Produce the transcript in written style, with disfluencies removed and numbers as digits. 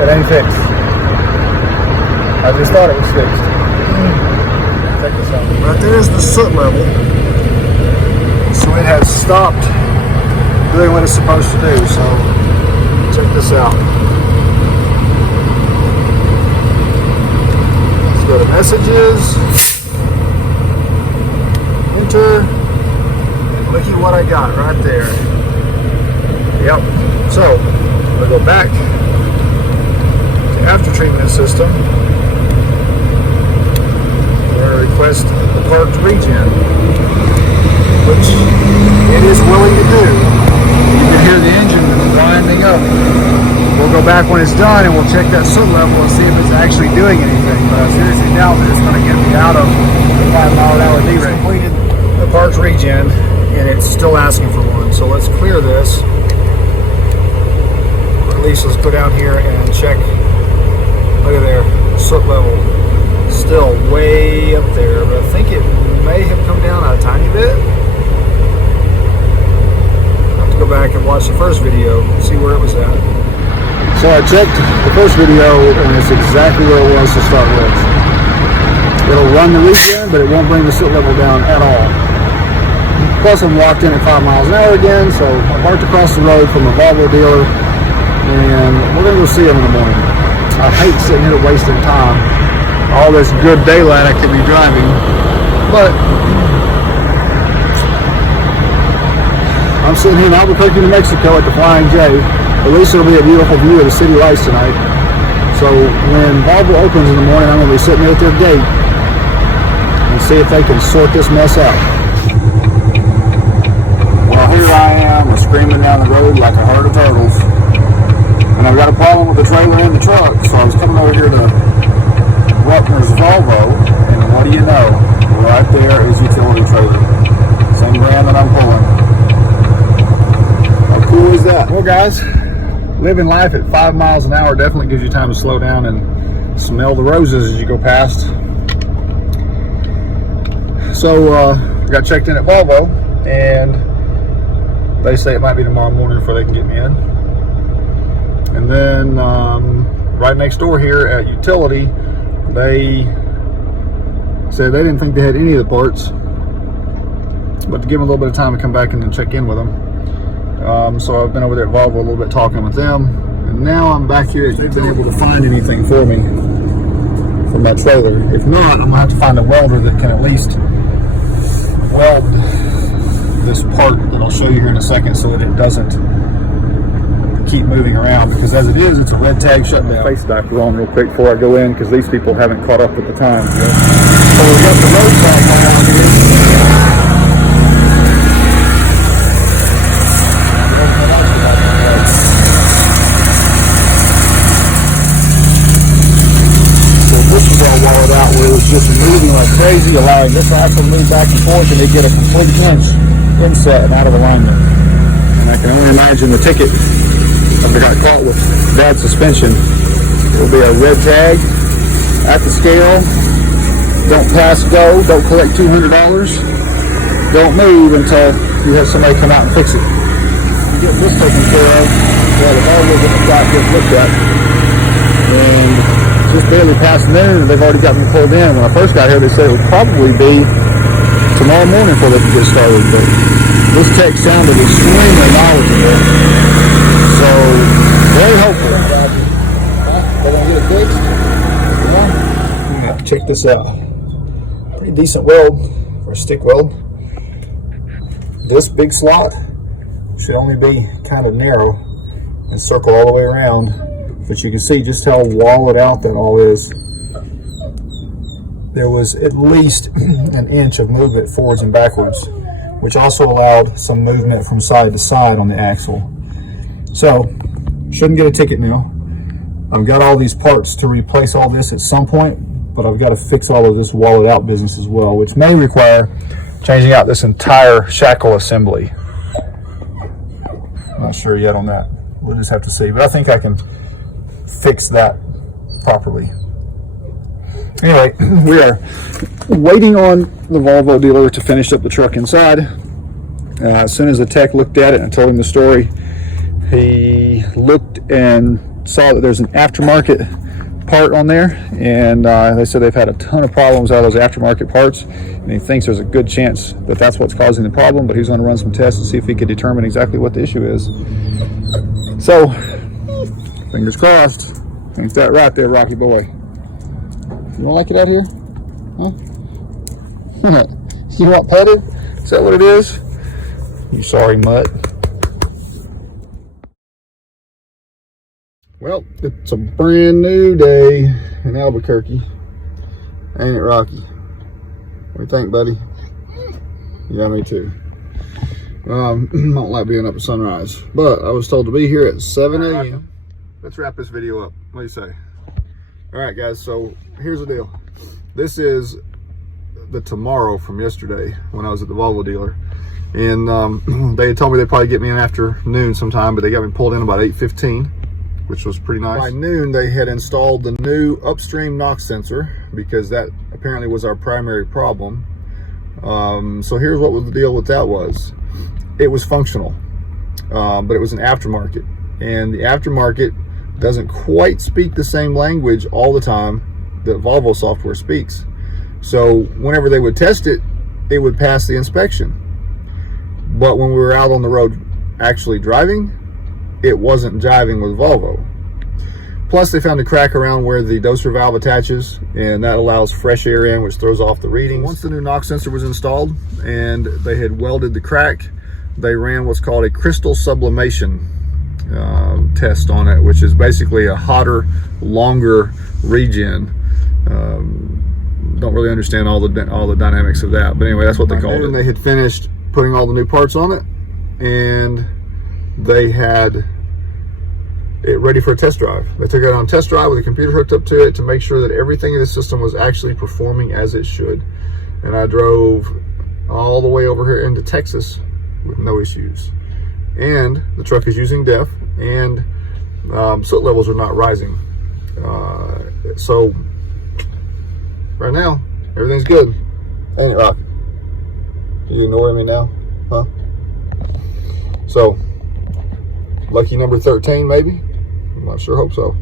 It ain't fixed. I just thought it was fixed. Check this out. Right there's the soot level. So it has stopped doing what it's supposed to do. So check this out. Let's go to messages. Enter. And look at what I got right there. Yep. So we'll go back to after treatment system. We're going to request the parts regen, which it is willing to do. You can hear the engine winding up. We'll go back when it's done and we'll check that soot level and see if it's actually doing anything. But I seriously doubt that it's going to get me out of the 5-mile-an-hour derate. Completed the parts regen and it's still asking for one. So let's clear this. At least let's go down here and check. Look at there, soot level still way up there, but I think it may have come down a tiny bit. I'll have to go back and watch the first video and see where it was at. So I checked the first video and it's exactly where it was to start with. It'll run the regen, but it won't bring the soot level down at all. Plus I'm locked in at 5 miles an hour again, so I parked across the road from a Volvo dealer and we're gonna go see him in the morning. I hate sitting here wasting time. All this good daylight I could be driving, but I'm sitting here in Albuquerque, New Mexico at the Flying J. At least it'll be a beautiful view of the city lights tonight. So when Volvo opens in the morning, I'm gonna be sitting there at their gate and see if they can sort this mess out. Well, here I am, screaming down the road like a herd of turtles. And I've got a problem with the trailer and the truck, so I was coming over here to Wetner's Volvo, and what do you know? Right there is utility trailer. Same brand that I'm pulling. How cool is that? Well guys, living life at 5 miles an hour definitely gives you time to slow down and smell the roses as you go past. So I got checked in at Volvo, and they say it might be tomorrow morning before they can get me in. And then right next door here at utility, they said they didn't think they had any of the parts, but to give them a little bit of time to come back in and check in with them. So I've been over there at Volvo a little bit talking with them, and now I'm back here. They've been able to find anything for me from my trailer. If not, I'm gonna have to find a welder that can at least weld this part that I'll show you here in a second so that it doesn't keep moving around, because as it is, it's a red tag shutting down. Face back on real quick before I go in, because these people haven't caught up at the time. So we got the road tag on here. So this is all walled out where it's just moving like crazy, allowing this axle to move back and forth, and they get a complete inch inset and out of alignment. And I can only imagine the ticket if I got caught with bad suspension. It'll be a red tag at the scale. Don't pass go. Don't collect $200. Don't move until you have somebody come out and fix it. You get this taken care of, well, the Volvo that the shop gets looked at, and just barely past noon, they've already got me pulled in. When I first got here, they said it would probably be tomorrow morning before they can get started. But this tech sounded extremely knowledgeable. So, very hopeful. They're going to get it fixed. Yeah, check this out. Pretty decent weld for a stick weld. This big slot should only be kind of narrow and circle all the way around. But you can see just how walled out that all is. There was at least an inch of movement forwards and backwards, which also allowed some movement from side to side on the axle. So, shouldn't get a ticket now. I've got all these parts to replace all this at some point, but I've got to fix all of this walled out business as well, which may require changing out this entire shackle assembly. Not sure yet on that. We'll just have to see, but I think I can fix that properly. Anyway, we are waiting on the Volvo dealer to finish up the truck inside. As soon as the tech looked at it and I told him the story, he looked and saw that there's an aftermarket part on there, and they said they've had a ton of problems out of those aftermarket parts, and he thinks there's a good chance that that's what's causing the problem, but he's going to run some tests and see if he can determine exactly what the issue is. So fingers crossed. Ain't that right there, Rocky boy? You don't like it out here? Huh? You want petted? Is that what it is? You sorry mutt. Well, it's a brand new day in Albuquerque. Ain't it, Rocky? What do you think, buddy? Yeah, me too. I don't like being up at sunrise, but I was told to be here at 7 a.m. Let's wrap this video up. What do you say? All right, guys, so here's the deal. This is the tomorrow from yesterday when I was at the Volvo dealer. And they had told me they'd probably get me in afternoon sometime, but they got me pulled in about 8:15. Which was pretty nice. By noon, they had installed the new upstream knock sensor because that apparently was our primary problem. So here's what the deal with that was. It was functional, but it was an aftermarket. And the aftermarket doesn't quite speak the same language all the time that Volvo software speaks. So whenever they would test it, it would pass the inspection. But when we were out on the road actually driving, it wasn't jiving with Volvo. Plus, they found a crack around where the doser valve attaches, and that allows fresh air in, which throws off the readings. Once the new knock sensor was installed and they had welded the crack, they ran what's called a crystal sublimation test on it, which is basically a hotter, longer regen. Don't really understand all the dynamics of that, but anyway, that's what they called it. And they had finished putting all the new parts on it, and they had it ready for a test drive. They took it on a test drive with a computer hooked up to it to make sure that everything in the system was actually performing as it should. And I drove all the way over here into Texas with no issues. And the truck is using DEF, and soot levels are not rising. So right now, everything's good. Ain't it, Rock? You ignoring me now? Huh? So, lucky number 13, maybe? I'm not sure, hope so.